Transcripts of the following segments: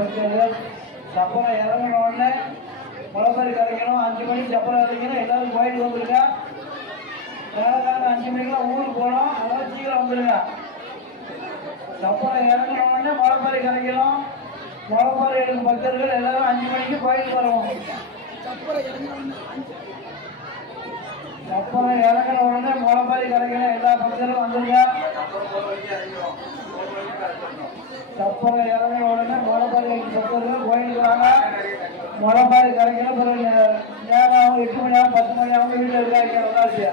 பக்தர்கள் சப்பரம் இறங்கின உடனே முளப்பறி கரைக்கணும். 5 மணிக்கு சப்பரம் இறங்கினா எல்லாரும் கோயிலுக்கு வந்துருங்க. வேலைக்காரங்க 5 மணிக்கெல்லாம் ஊருக்கு போகணும். அதெல்லாம் சீக்கிரம் வந்துடுங்க. சப்பரம் இறங்கின உடனே முளப்பறி கரைக்கணும். முளப்பறி எடுக்கும் பக்தர்கள் எல்லாரும் 5 மணிக்கு கோயிலுக்கு வருவோம். சப்பரம் இறங்கின உடனே முளப்பறி கரைக்கணும். எல்லா பக்தர்களும் வந்துடுங்க. சப்பரம் இறங்கின உடனே முளப்பாரி பக்தர்கள் கோயிலுக்கு வாங்க. முளப்பாரி கரைக்கணும். பிறகு நேரம் 8 மணி ஆகும் 10 மணி ஆகும் வீட்டில் இருக்காங்க. நல்லாச்சு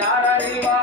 யார் அறிவா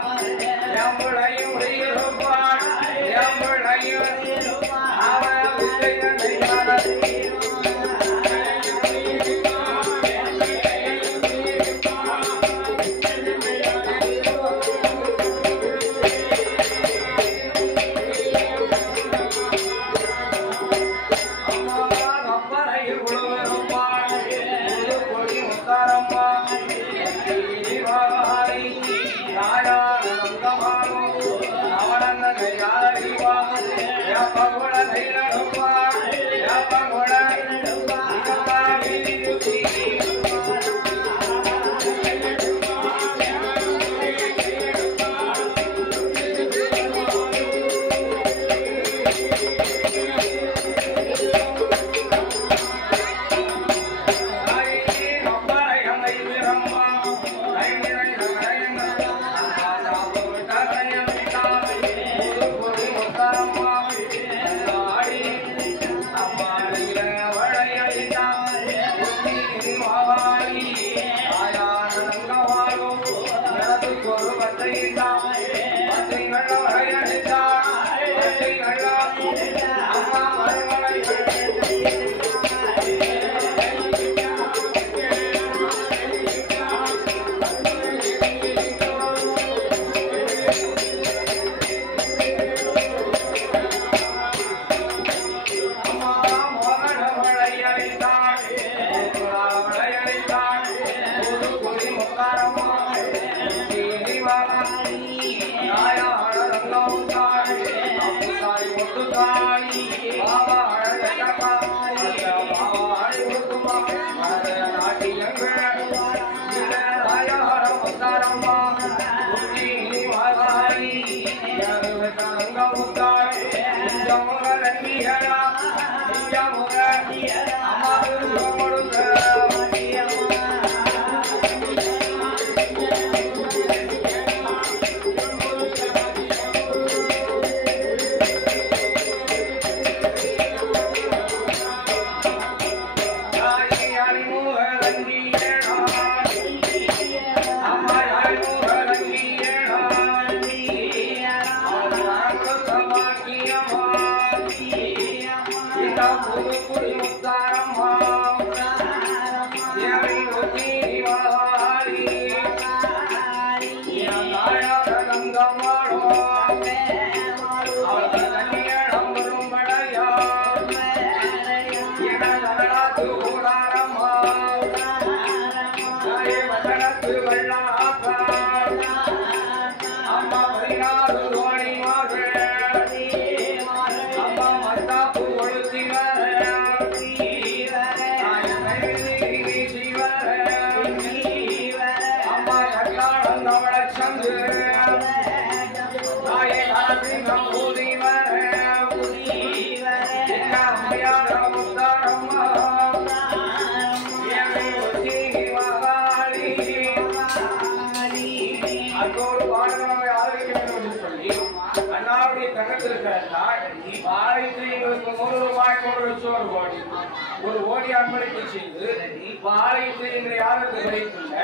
ஒரு ஓடி அன்பளிப்பு செய்து வாழைத்து எங்களை யாருக்கு கிடைத்துள்ள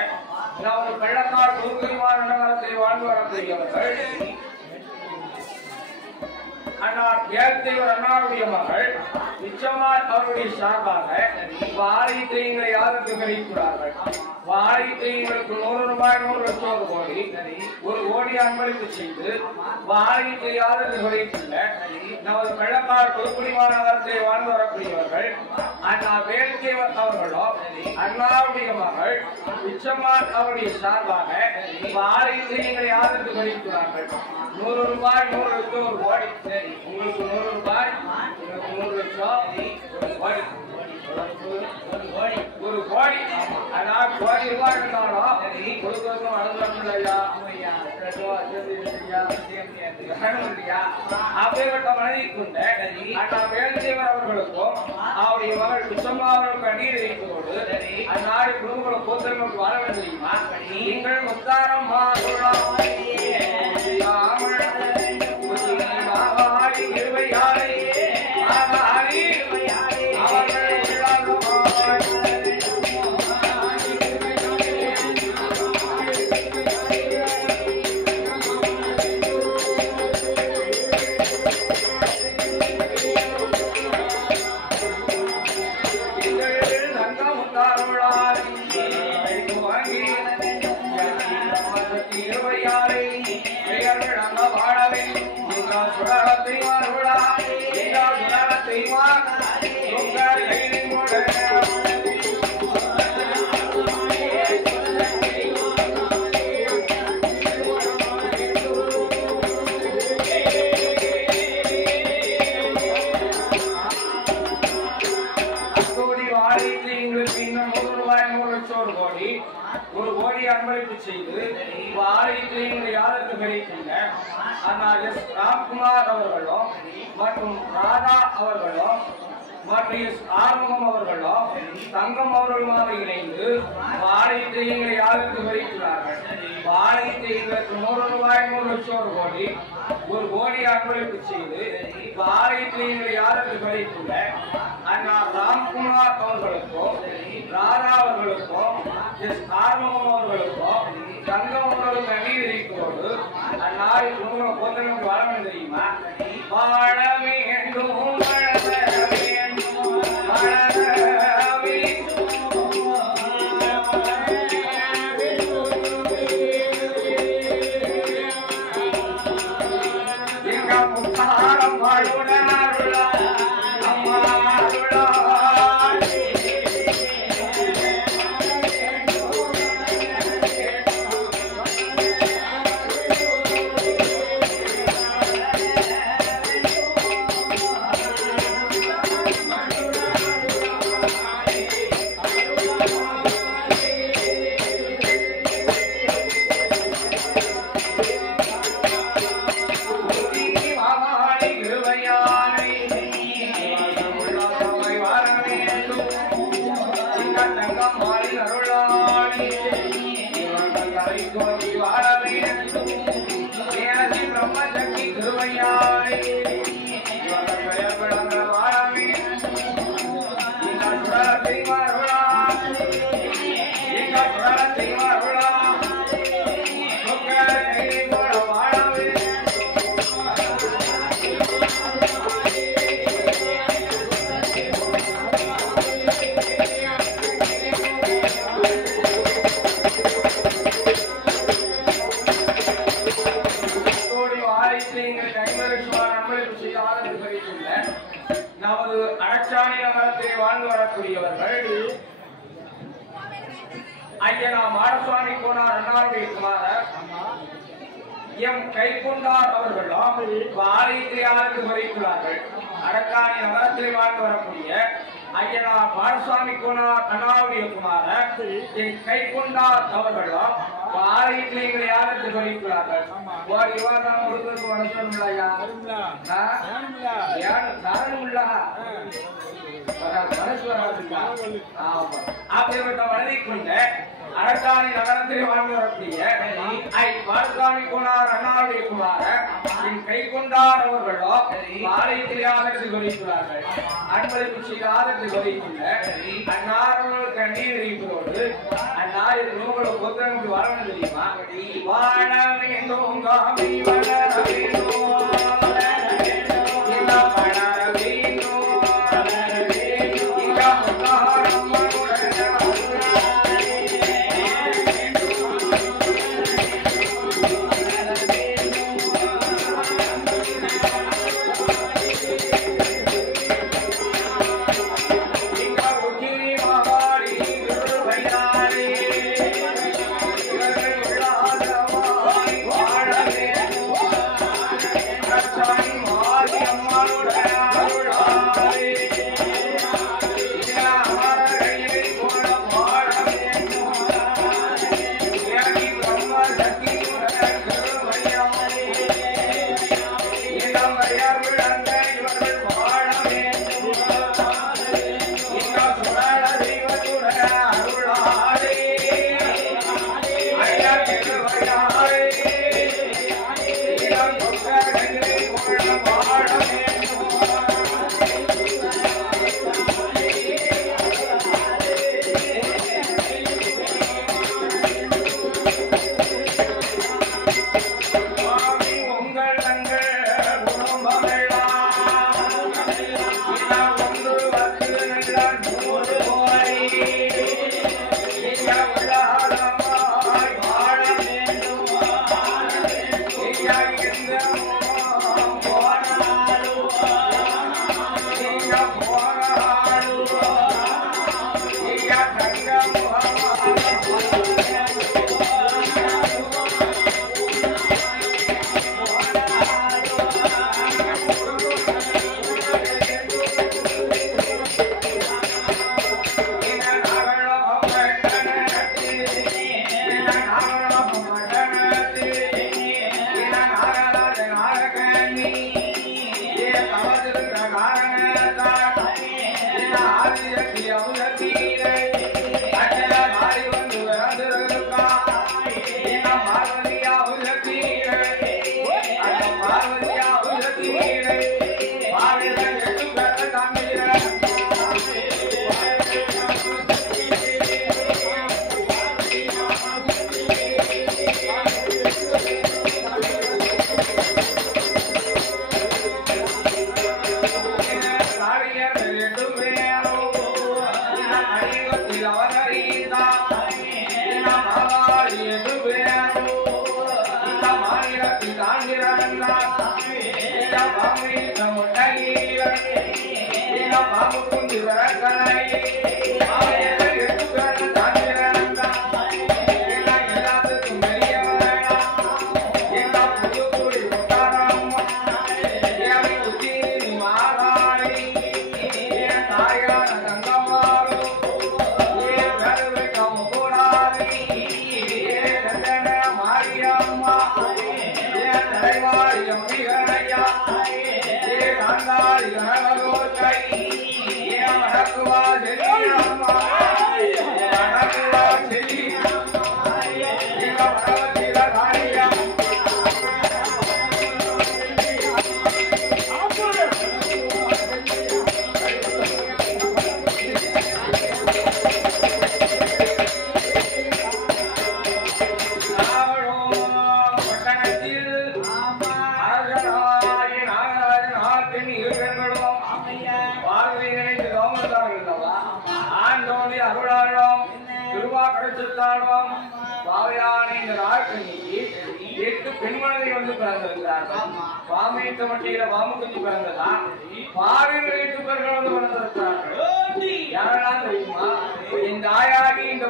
ஒரு வெள்ளக்கார் குருகுரிவான நகரத்தை வாழ்ந்து வரக்கூடியவர்கள் அன்னார் ஏழ்தேவர் அன்னாருடைய மகள் நிச்சயமார் அவருடைய சார்பாக வாழைத்து எங்களை யாருக்கு கிடைக்கிறார்கள் வாழைத்து எங்களுக்கு 100 ரூபாய் 100 லட்சம் கோடி ஒரு கோடி அன்பளிப்பு செய்து வாழைத்து யாருக்கு கிடைத்துள்ள நமது வெள்ளக்கார் குருகுரிவான நகரத்தை வாழ்ந்து வரக்கூடியவர்கள் அண்ணா வேல்தேவர் அவர்களோ அண்ணாவுடைய மகள் நிச்சயமார் அவருடைய சார்பாக வாழைத்து எங்களை யாருக்கு கிடைக்கிறார்கள் 100 ரூபாய் 100 லட்சம் ஒரு கோடி உங்களுக்கு 100 ரூபாய் உங்களுக்கு 100 லட்சம் ஒரு கோடி அதான் கோடி ரூபாய் இருந்தாலும் கொடுக்கறதும் அனுகூலம் இல்லையா அப்பேற்பட்ட மனதை கொண்ட அண்ணா வேல்தேவர் அவர்களுக்கும் அவருடைய மகள் குச்சம்மா அவர்களுக்கு அநீதி வைப்பதோடு அந்நாடு குடும்பங்களை போத்தர்களுக்கு வாழ வேண்டும் தெரியுமா நீங்கள் முத்தாரம் ஆலயத்திலே யாருக்கு கிடைக்கின்ற அண்ணா எஸ் ராம்குமார் அவர்களும் மற்றும் ராதா அவர்களும் மற்றும் எஸ் ஆர்வம் அவர்களும் தங்கம் அவர்களுமாக இணைந்து ஆலயத்திலே யாருக்கு கிடைக்கிறார்கள். ஆலயத்தை எங்களுக்கு 100 ரூபாய் 100 லட்சம் கோடி 1 கோடி அன்பளிப்பு செய்து ஆலயத்திலே யாருக்கு கிடைத்துள்ள அண்ணா ராம்குமார் அவர்களுக்கும் ராதா அவர்களுக்கும் எஸ் ஆர்வம் அவர்களுக்கும் தங்கம் அவர்களுக்கு அங்கீகரிப்பதோடு அந்நாள் உங்களை பொருளும் வாழ தெரியுமா? வாழ வேண்டும் நமது அடச்சாணி நகரத்திலே வாழ்ந்து வரக்கூடியவர்கள் ஐயனா மாடசுவாமி கோனார் அண்ணாவுடைய குமாரர் எம் கைகொண்டார் அவர்களும் ஆலயத்தை யாருக்கு வரைத்துள்ளார்கள். அடக்காணி நகரத்திலே வாழ்ந்து வரக்கூடிய ஐயனா மாடசுவாமி கோனார் அண்ணாவுடைய குமாரர் என் கைகொண்டார் அவர்களும் ஆலயத்திலே எங்களை யாருக்கு வரைத்துள்ளார்கள். அடக்காணி நகரத்தில் வாழ்ந்து வரக்கூடிய வாழ்காணி கோனார் அண்ணாவுடைய குமாரர் என் கைகொண்டார் அவர்களோ ஆலயத்தில் யாருக்கு வரைத்துள்ளார்கள். அன்பளிப்பு செய்த ஆதரத்தில் வரைத்துள்ள அந்நார்களுக்கு அங்கீகரிப்பதோடு அந்நாளில் நோங்களை பொருத்தனுக்கு வரணும் தெரியுமா? வாழ வேண்டும் காமி வளர வேண்டும் வாழ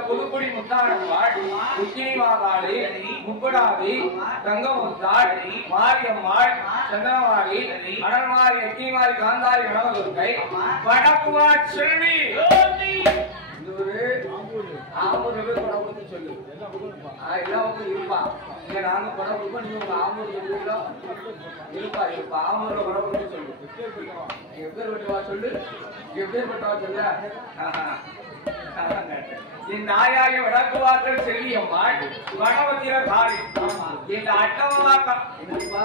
புதுக்குடி முத்தாரம்மாள், உச்சினி மாகாளி, முப்படாதி, தங்கமுத்தாள், மாரியம்மாள், சந்தனமாரி, அனல்மாரி, எக்கிமாரி, காந்தாரி, கணவதுர்க்கை, வடக்குவா செல்வி. ஆம்பூர் படம் சொல்லு எல்லாம் இருப்பா. இங்க நாங்க படம் கொடுப்போம், நீங்க உங்க ஆம்பூர் இருப்பா இருப்பா. ஆம்பூர்ல படம் சொல்லு. எப்பேர் பட்டவா சொல்லு, எப்பேர் பட்டவா சொல்லு. இந்த ஆயாய வடக்குவாக்கள் செல்வியம்மாள், வனவத்திர காளி. இந்த அட்டவாக்கா என்னப்பா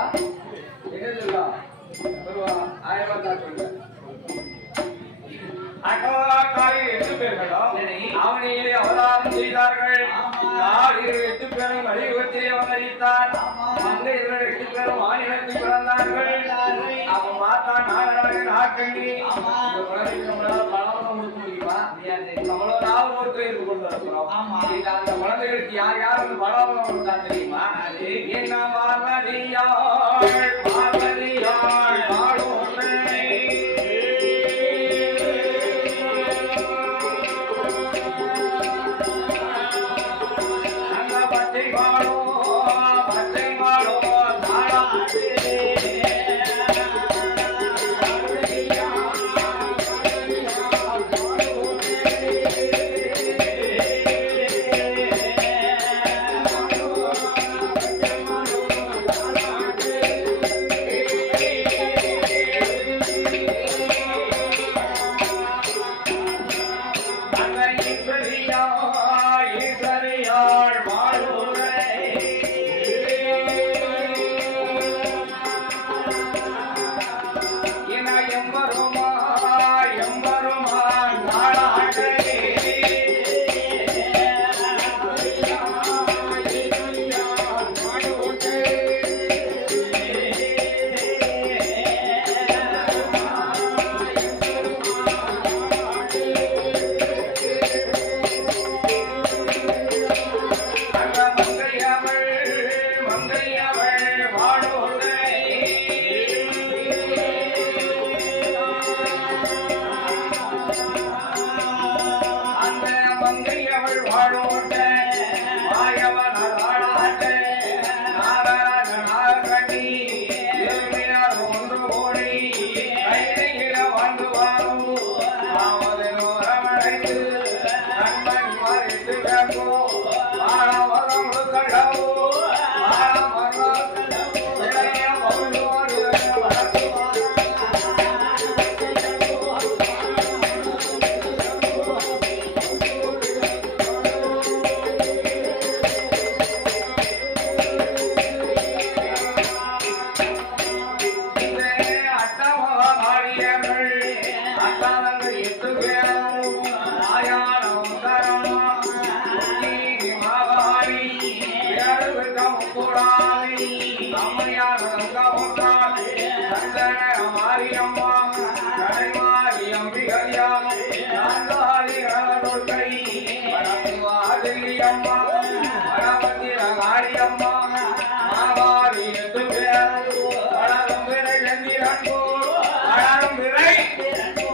என்ன சொல்லா ஆயவத்தா சொல்லு. அட்டவாக்காளி 8 பேர்களும் அவனிலே அவதாரம் செய்தார்கள். 8 பேரும் வடிவத்திலே அவதரித்தார். அந்த 8 பேரும் மாநிலத்தில் பிறந்தார்கள். அவன் பார்த்தா நாகராஜன் ஆக்கண்டி. இந்த குழந்தைக்கு நம்மளால பலவரம் கொடுக்க முடியுமா? நம்மளோட ஒரு பேர் கொண்டு வரப்போம். அந்த குழந்தைகளுக்கு யார் யார் வந்து பலவரம் கொடுத்தா தெரியுமா? என்ன பார்வதியாள் பார்வதியாள் பாடோனை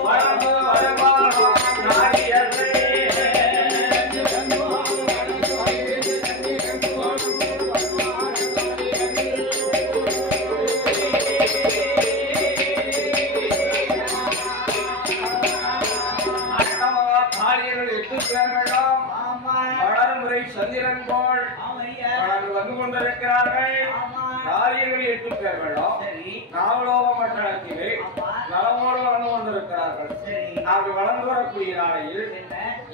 Para கொண்டிருக்கிறார்கள். காரியங்கள் 8 பேர்களும் நாவலோக மண்டலத்திலே நலமோடு வளர்ந்து கொண்டிருக்கிறார்கள். அப்படி வளர்ந்து வரக்கூடிய நாளையில்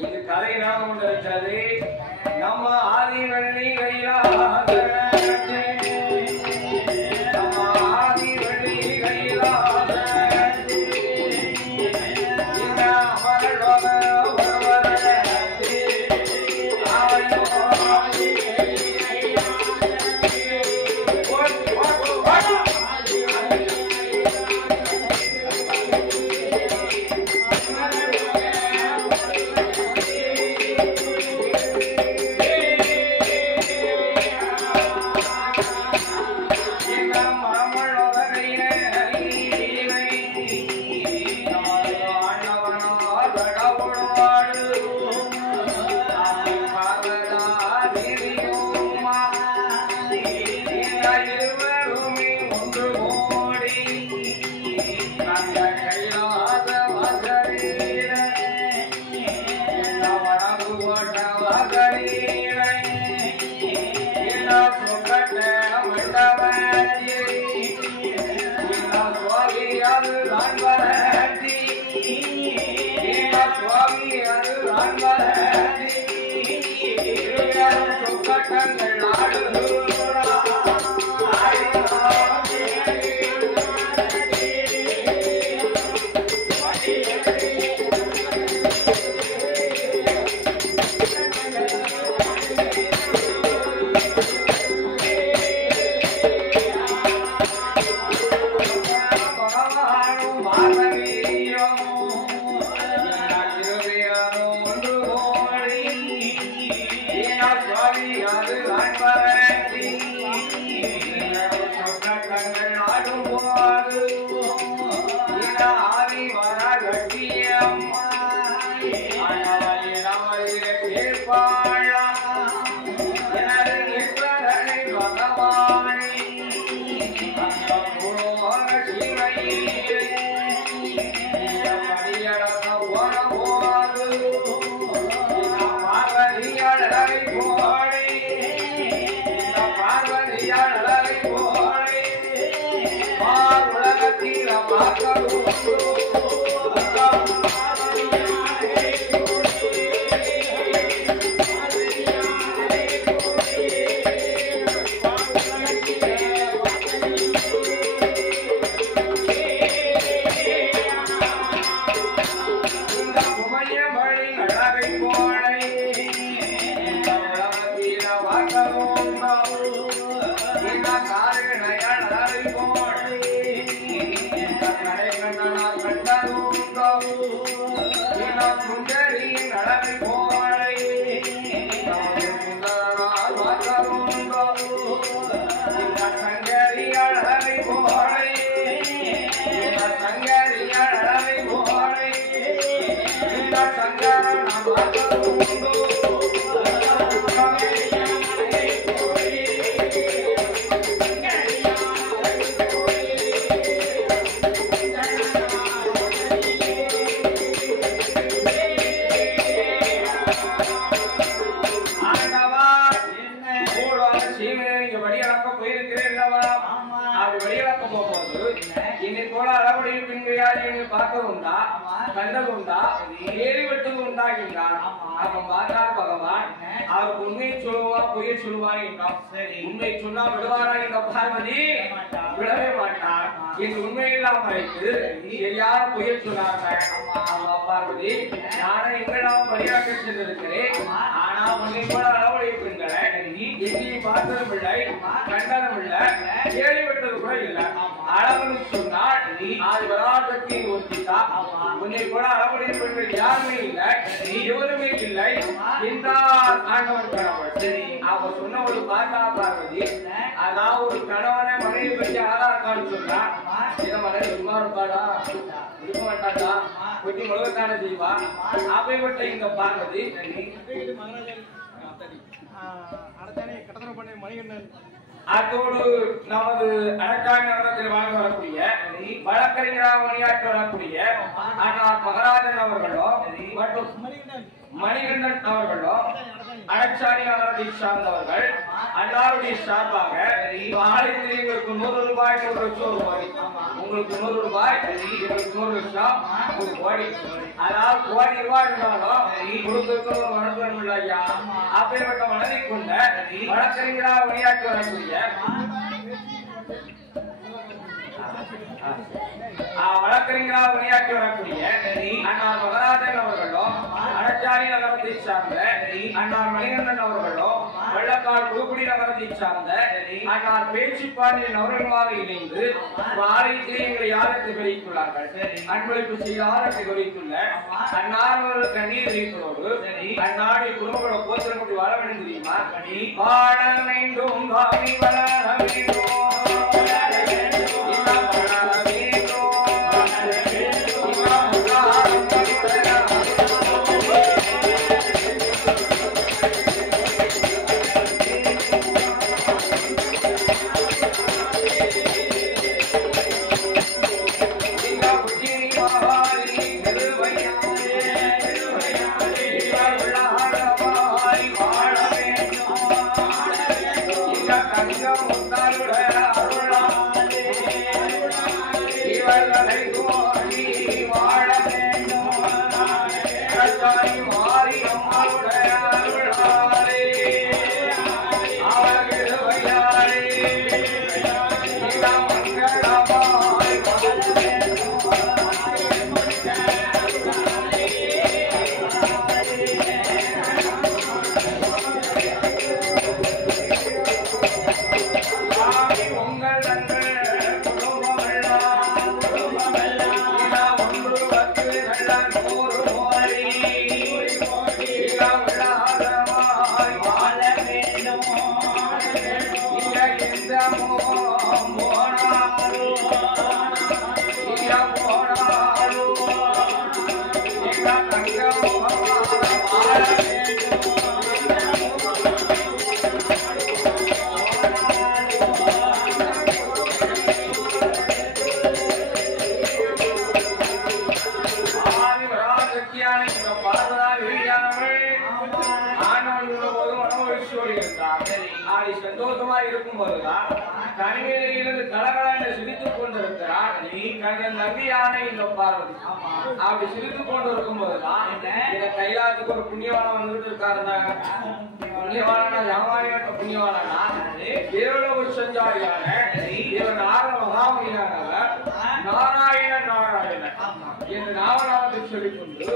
இது கதை நாம கொண்டிருக்கிறது. நம்ம ஆதிவள்ளி கையிலாத நம்ம ஆதிவள்ளி கையிலாத இந்த அமரலோக உண்மை சொன்னா விடுவாரா இந்த பார்வதி? விடவே மாட்டார். இந்த உண்மையெல்லாம் மறைத்து யாரும் பொய்ய சொன்னாங்க. பார்வதி நானும் எங்கெல்லாம் பரியாக்க சென்றிருக்கிறேன். ஆனா உன்னை போல அளவுடைய பெண்களை எங்கேயும் பார்த்ததும் இல்லை, கண்டதும் இல்லை, கேள்விப்பட்டது கூட இல்லை. அளவுன்னு சொன்னால் அது வராதத்தின் ஒத்திதா. உன்னை போல அளவுடைய பெண்கள் யாருமே இல்லை, எவருமே இல்லை என்றார் ஆண்டவன் கணவன். அவர் சொன்ன ஒரு பார்த்தா பார்வதி, அதான் ஒரு கணவனை மனைவி பற்றி அழகா இருக்கான்னு சொன்னா இதை மனைவி சும்மா இருப்பாடா, இருக்க மாட்டாடா, கொட்டி முழுகத்தான செய்வா. அப்படிப்பட்ட இந்த பார்வதி அதோடு நமது அடக்காய் நகரத்தில் வாழ்ந்து வரக்கூடிய வழக்கறிஞராக பணியாற்றி வரக்கூடிய ஆனால் மகராஜன் அவர்களோ மற்றும் மணிகண்டன் அவர்களோ அனச்சாரி நகரத்தை சார்ந்தவர்கள் அன்னாருடைய சார்பாக ஆலயத்திற்கு 100 ரூபாய் 100 லட்சம் ரூபாய், உங்களுக்கு 100 ரூபாய், உங்களுக்கு 100 லட்சம், ஒரு கோடி, அதாவது கோடி ரூபாய் இருந்தாலும் கொடுக்க ஒரு மனப்பெரும் இல்லை ஐயா. அப்பேற்பட்ட மனதை கொண்ட வழக்கறிஞராக விளையாட்டு வரக்கூடிய வழக்கறிஞராக விளையாட்டு வரக்கூடிய அண்ணார் மகராஜன் அவர்களும் அனச்சாரி நகரத்தை சார்ந்த அண்ணார் மணிகண்டன் அவர்களும் வெள்ளக்கால் புதுக்குடி நகரத்தை சார்ந்த அண்ணார் பேச்சுப்பாண்டியன் அவர்களுமாக இணைந்து ஆலயத்திலே எங்களை யாருக்கு தெரிவித்துள்ளார்கள். அன்பளிப்பு செய்ய யாருக்கு தெரிவித்துள்ள அன்னார் கண்ணீர் தெரிவிப்பதோடு அந்நாடு குடும்பங்களோட கோத்திரம் கொண்டு வர வேண்டும் தெரியுமா? வாழ வேண்டும் பாவி வளர வேண்டும் சந்தோஷமா இருக்கும் போதுதான் தனிமையிலிருந்து கலகலன்னு சிரித்துக் கொண்டிருக்கிறார் நம்பியான இந்த பார்வதி. அப்படி சிரித்துக் கொண்டு இருக்கும் போதுதான் இந்த கைலாத்துக்கு ஒரு புண்ணியவானம் வந்துட்டு இருக்காருந்தாங்க. புண்ணியவானா ஜாமானியற்ற புண்ணியவானா தேவலோக சஞ்சாரியான தேவன் மகாமணியானவர் நாராயணன் நாராயணன் என்று நாவலாத்தை சொல்லிக் கொண்டு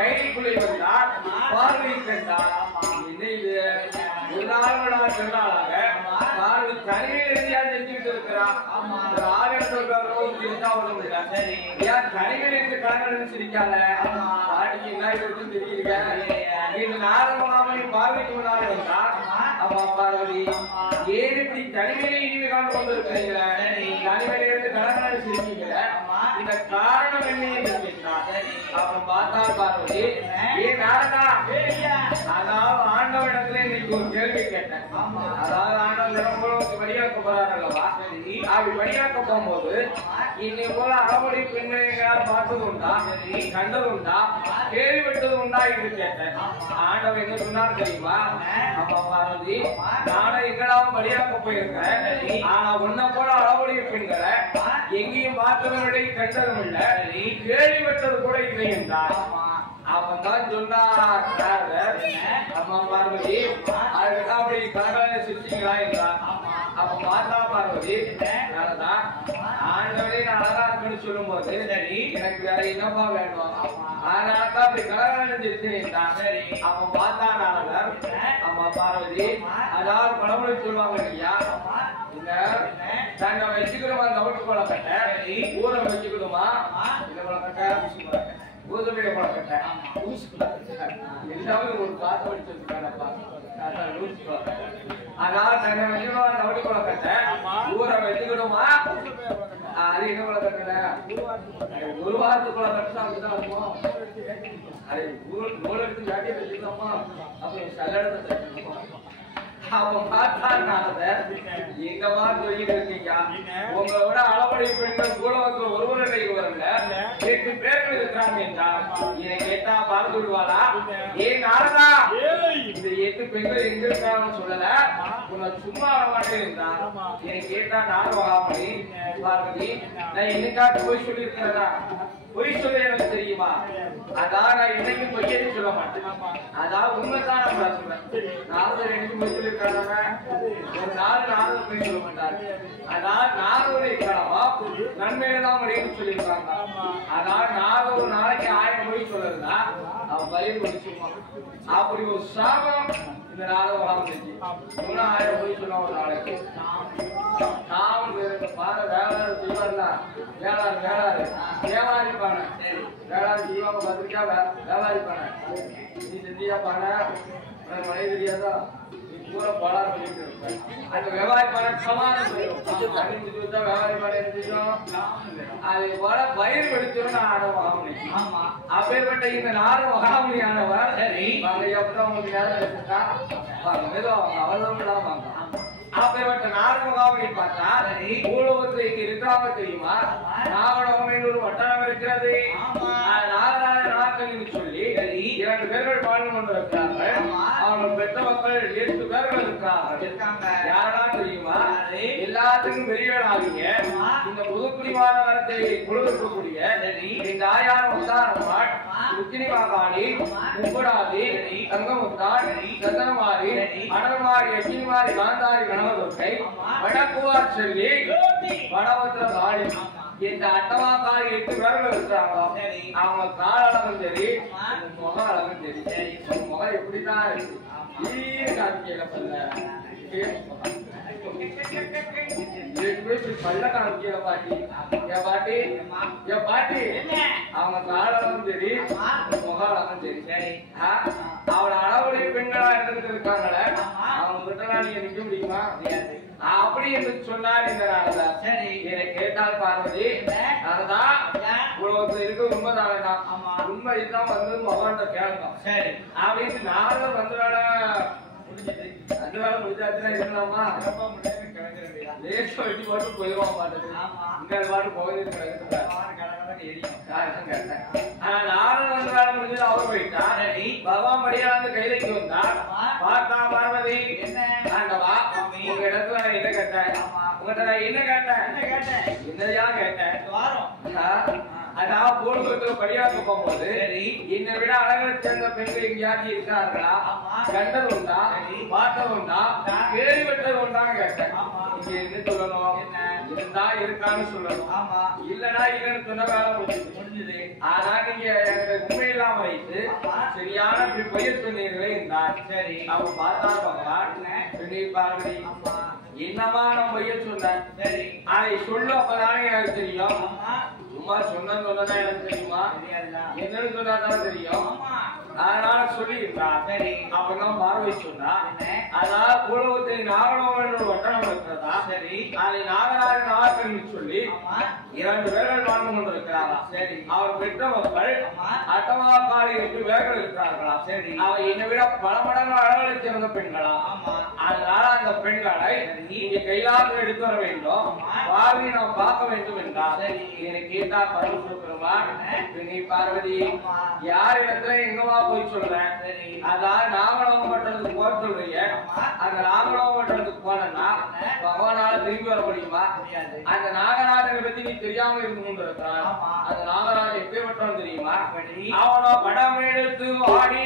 கைக்குள்ளே வந்தார். பார்வை கண்டார். என்ன இது ஒரு நாள் திருநாளாக பார்வை தனிமையில் இருந்து செஞ்சுட்டு இருக்கிறார். தனிமையில் இருந்து கலங்கள் சிரிக்காத பாட்டிக்கு என்ன இருக்குன்னு தெரியல. நாரதமாமணி பார்வைக்கு முன்னாடி வந்தார். அப்பா பார்வதி ஏன் இப்படி தனிமையிலே இனிமே காண்டு கொண்டு இருக்கிறீங்கள? தனிமையில இருந்து கலங்கள் சிரிக்கீங்கள, இந்த காரணம் என்ன என்று கேட்டார். அப்புறம் பார்த்தா பார்வதி ஏன் நாரதா, அதாவது ஆண்டவனிடத்துல இன்னைக்கு ஒரு கேள்வி கேட்டேன். அதாவது ஆண்டவன் வழியாக்க போறாரு அல்லவா? அப்படி வழியாக்க போகும்போது இன்னை போல அறமொழி பெண்களை பார்த்தது உண்டா, கண்டது உண்டா, கேள்விப்பட்டது உண்டா என்று கேட்டேன். ஆண்டவன் என்ன சொன்னார் தெரியுமா? அப்பா பார்வதி நானும் எங்கடாவும் வழியாக்க போயிருக்கேன். ஆனா உன்னை போல அறமொழி பெண்களை எங்கேயும் பார்த்தவர்களை கண்டதும் இல்ல, கேள்விப்பட்டது கூட இல்லை என்றார். அவன்தான் சொன்னார் அம்மா பார்வதி அதுக்கு அப்படி கலகலன்னு சிரிச்சீங்களா என்றார். அப்ப பார்த்தா பார்வதி நானதான் ஆண்டவரே நான் அழகா இருக்குன்னு சொல்லும் போது எனக்கு வேற என்னப்பா வேணும், அதனாலதான் அப்படி கலகலன்னு சிரிச்சேன். அப்ப பார்த்தா நானவர் அம்மா பார்வதி அதாவது பழமொழி சொல்லுவாங்க இல்லையா, நாங்க வச்சுக்கிறோமா நவட்டு கொலக்கட்டை ஊரை வச்சுக்கிடுமா இந்த கொலக்கட்டை ஊதுமையை கொலக்கட்டை எல்லாமே ஒரு காத்து வச்சிருக்கானப்பா. அதனால நாங்க வச்சுக்கிறோம் நவட்டு கொலக்கட்டை ஊரை வச்சுக்கிடுமா. அது என்ன கொலக்கட்டை? ஒரு வாரத்து கொலக்கட்டை அப்படிதான் இருக்கும். அது நூல் எடுத்து ஜாட்டியை வச்சுக்கோமா, அப்புறம் சல்லடத்தை தச்சுக்கோமா. அப்ப பார்த்தாங்க எங்கமா சொல்லிட்டு இருக்கீங்க, உங்களோட அளவடை பெண்கள் கூலவத்தில் ஒருவரை வரல, 8 8 பேர்கள் இருக்கிறாங்க என்றால் இதை கேட்டா பார்த்து விடுவாளா? ஏன் நாரதா இந்த 8 பெண்கள் எங்க இருக்காங்கன்னு சொல்லல, உன்னை சும்மா வர மாட்டேன் என்றால் இதை கேட்டா நாரதமகாமணி பார்வதி நான் என்னைக்காட்டு போய் சொல்லி இருக்கிறதா? பொய் சொல்ல எனக்கு தெரியுமா? அதான் நான் என்னைக்கும் பொய்யன்னு சொல்ல மாட்டேன். அதான் உண்மைதான் நான் சொல்றேன். நாரதர் என்னைக்கும் பொய் சொல்லியிருக்காங்க. ஒரு நாள் நாரதர் பொய் சொல்ல மாட்டாரு. அதான் நாரதரை காலம் நன்மையில்தான் முடியும்னு சொல்லியிருக்காங்க. அதான் நாரதர் ஒரு நாளைக்கு 1000 பொய் சொல்லல அவன் பயிர் முடிச்சுமா. அப்படி ஒரு சாபம் இந்த நாரதர் வராமச்சு. 1000 பொய் சொன்னா ஒரு நாளைக்கு நான் பாரு வேளாறு செய்வார்ல, வேளாறு வியாபாரி பானை வேளாறு செய்வாங்க பத்திரிக்கா வியாபாரி பானை நீ செஞ்சியா பானை மழை தெரியாதா? நீ பூரா பலார் பண்ணிட்டு இருப்ப. அந்த வியாபாரி பானை சமாதானம் செய்யும் வியாபாரி பானை செஞ்சோம். அது போல பயிர் வெடிச்சோம். நான் ஆட மகாமணி அப்பேற்பட்ட இந்த நாடு மகாமணியானவர் அப்படிதான் உங்களுக்கு நேரம் எடுத்துட்டா அவர்தான் வாங்க. அப்பேற்பட்ட நாரதமகாமணி பார்த்தா பூலோகத்தில் இங்க இருக்கிறாங்க தெரியுமா? நாகலோகம் ஒரு வட்டாரம் இருக்கிறது. நாகராஜ நாகக்கல்னு சொல்லி 2 பேர்கள் வாழ்ந்து கொண்டிருக்கிறார்கள். அவங்க பெற்ற மக்கள் 8 பேர்கள் இருக்காங்க. யாரா தெரியுமா? எல்லாத்துக்கும் பெரியவனாகிய இந்த புதுக்குடிமான வரத்தை கொடுக்கக்கூடிய இந்த ஆயாரம் உத்தாரமாட் உச்சினி மாகாணி முப்படாதி தங்கமுத்தான் சந்தனமாரி அடல்மாரி எச்சினிமாரி காந்தாரி கணவதொட்டை வடக்குவார் செல்வி வடபத்திர காளி இந்த அட்டவாக்காரி 8 பேர்கள் இருக்கிறாங்க. அவங்க கால அழகும் சரி முக அழகும் சரி. முகம் எப்படிதான் இருக்கு காமிக்கல பல்ல காமிக்கல பாட்டி. என் பாட்டி என் பாட்டி அவங்க கால அழகும் சரி முக அழகும் சரி. அவளை அளவுடைய பெண்களா இருந்துட்டு இருக்காங்களே அவங்க கிட்ட நீங்க நிக்க முடியுமா? அப்படி என்று சொன்னார் இந்த நாரதா. இதை கேட்டால் பார்வதி நாரதா உலகத்துல இருக்க உண்மைதான். உண்மை இதுதான் வந்து மகாண்ட கேட்கும் அப்படின்னு நாரதர் வந்து வேலை அந்த வேலை முடிஞ்சாச்சுன்னா இருக்கலாமா? வெட்டி போட்டு போயிடுவான் பாட்டு. இந்த பாட்டு போகுது நாரதர் வந்து வேலை முடிஞ்சது அவர் போயிட்டார். பகவான் மரியாதை கைதைக்கு வந்தார். பார்த்தா பார்வதி ஆண்டவா உங்க இடத்துல நான் என்ன கேட்டேன்? உங்ககிட்ட நான் என்ன கேட்டேன்? என்னையா கேட்டேன்? அதான் போடுவதற்கு படியாக்க போகும்போது என்னை விட அழகை சேர்ந்த பெண்கள் எங்கேயாச்சும் இருக்கார்களா? கண்டது உண்டா? பார்த்தது உண்டா? கேள்விப்பட்டது உண்டான்னு கேட்டேன். இங்க என்ன சொல்லணும்? இருந்தா இருக்கான்னு சொல்லணும். இல்லடா இல்லன்னு சொன்ன வேலை முடிஞ்சது. ஆனா நீங்க உண்மை இல்லாம வைத்து சரியான பொய்ய சொன்னீர்களே இருந்தார். சரி அவங்க பார்த்தா பகவான் பார்வதி என்னமா நான் பொய்ய சொன்னேன். சரி அதை சொல்லு அப்பதானே எனக்கு தெரியும். சும்மா சொன்னதான் எனக்கு தெரியுமா? என்னன்னு சொன்னாதான் தெரியும். அதனால சொல்லியிருந்தான். சரி அப்பதான் பார்வை சொன்னா அதாவது பூலோகத்தில் நாகலோகம் ஒரு வட்டணம் இருக்கிறதா? சரி அதை நாகராஜ நாகக்கல்னு சொல்லி 2 பேர்கள் வாழ்ந்து கொண்டிருக்கிறாரா? சரி அவர் பெற்ற மக்கள் அட்டவாக்காரி 8 பேர்கள் இருக்கிறார்களா? சரி அவர் என்னை விட பல மடங்கு அழகலை சிறந்த பெண்களா? அதனால அந்த பெண்களை நீங்க கைலாக எடுத்து வர வேண்டும். பார்வை நாம் பார்க்க வேண்டும் என்றார். என்னை கேட்டா பரமசிவபெருமான் நீ பார்வதி யார் இடத்துல எங்கவா போய் சொல்றேன்? அதான் நாகலோகம் மட்டத்துக்கு போக சொல்றீங்க. அந்த நாகலோகம் மட்டத்துக்கு போனா பகவானால திரும்பி வர முடியுமா? அந்த நாகராஜனை பத்தி நீ தெரியாம இருந்து கொண்டிருக்கிறான். அந்த நாகராஜன் எப்பேற்பட்டவன் தெரியுமா? அவனோ படம் எடுத்து ஆடி